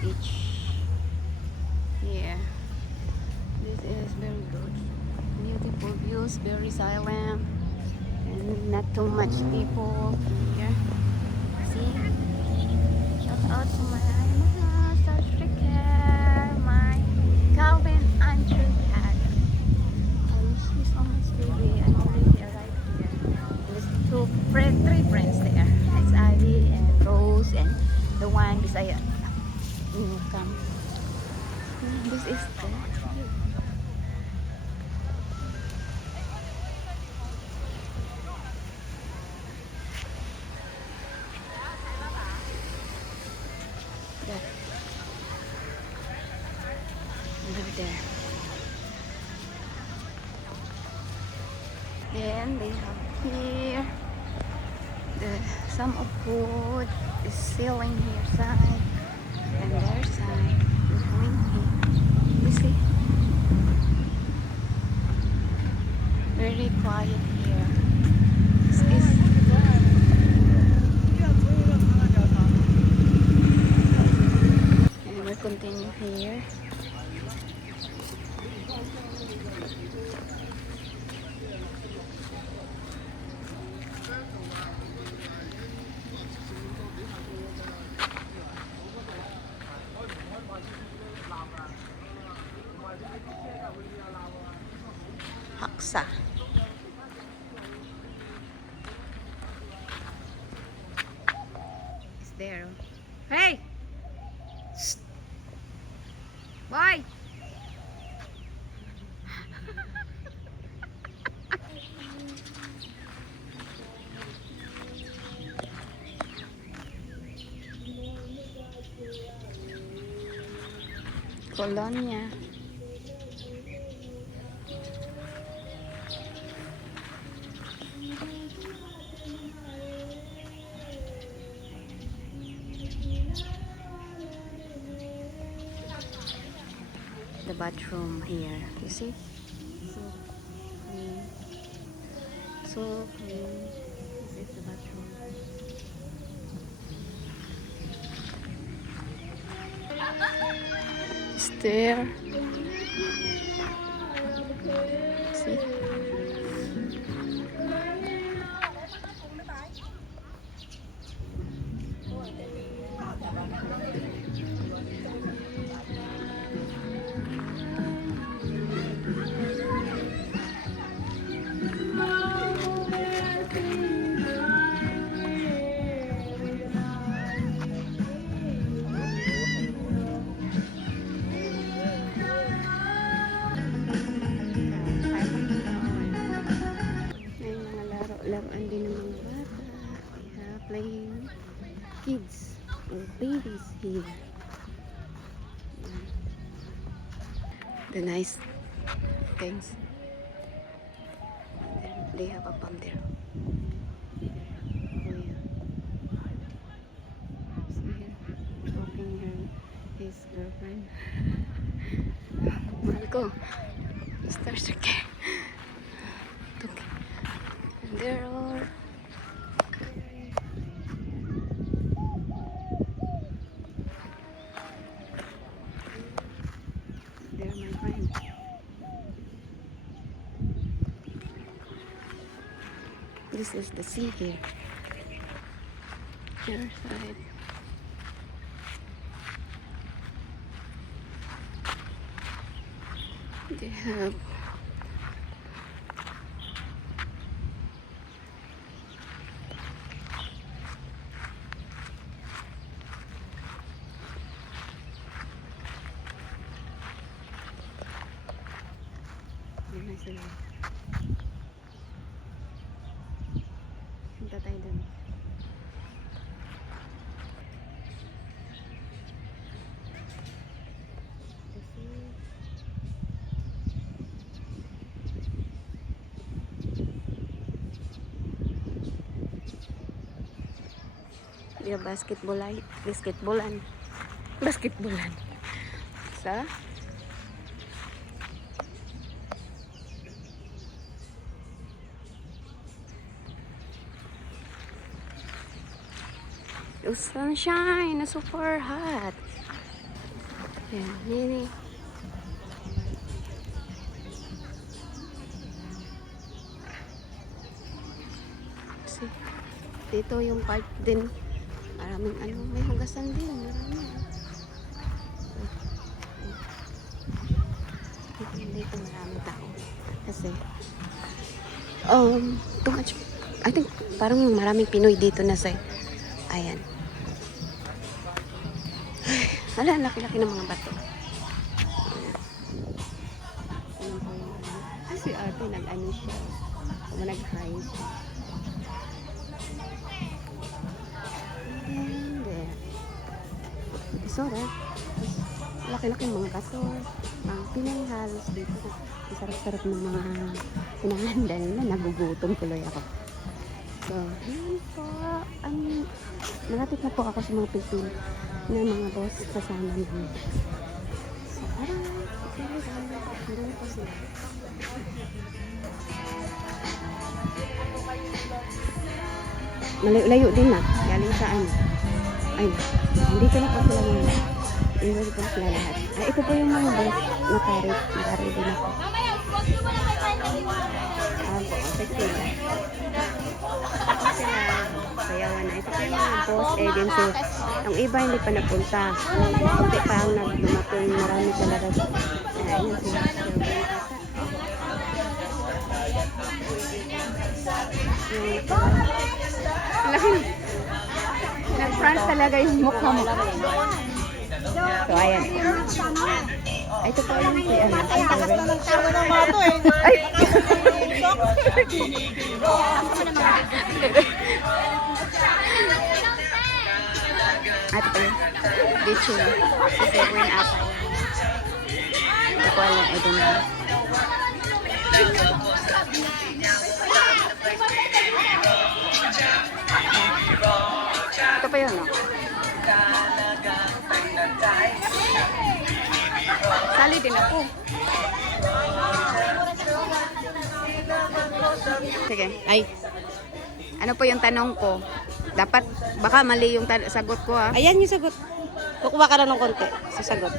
beach here. This is very good. Beautiful views, very silent, and not too much people here. See? Shout out to my Star Striker, my Calvin Andrew cat. I miss you so much, baby. I already arrived here. There's three friends there. It's Ivy and Rose and the one beside come. This is the that over there. Then they have here some of food is selling here side and their side. Between here, you see, very quiet here. This is and we continue here. Haksa. It's there. Hey! Shh. Boy! Colonia. The bathroom here, you see? So clean. So clean. This is the bathroom. Stair. See? May mga laruan din ng mga bata. Playing kids or babies here. The nice things. They have a pump there. Oh yeah. So here, talking his girlfriend. Marco, Star Striker. And there are they're my friends. This is the sea here. Here side. They have nice sila. Punta tayo dun. Dia basketbolan sa the sunshine is super hot. Ayan, nini. Kasi, dito yung park din. Maraming ano, may hugasan din. Marami. Dito maraming tao. Kasi, too much. I think, parang maraming Pinoy dito na sa, ayan. Hala, ang laki-laki ng mga bato. Si ate nag-ano siya. Nag-high siya. And there. So that, laki-laki ng mga bato. Ang Pinay halos dito. Ang sarap-sarap ng mga pinahanda nila. Nagugutom tuloy ako. So, yun po. Malapit na po ako sa mga pipil na mga boss kasama namin. So, doon po sila. Malayo din na. Galing saan? Ay, dito na po sila mga. Dito po sila lahat. Ay, ito po yung mga boss na karit. Nakarit din ako. Sige. Sayawan na. Ito po yung mga boss agency. Ang iba hindi pa napunta. Hindi pa ang nagdumating. Marami talaga. Ayun sila. Laki. Nag-front talaga yung mukha mo. So, ayan. Ito po yung si ano. Ay, takas na ng tawa ng mga to eh. Ay! Ito po yun. Bichu. Si Severin ata. Ito po alam. I don't know. Ito pa yun, no? Sali din ako. Sige. Ay. Ano po yung tanong ko? Dapat, baka mali yung sagot ko, ha? Ayan yung sagot. Kukuha ka na ng konti sa sagot.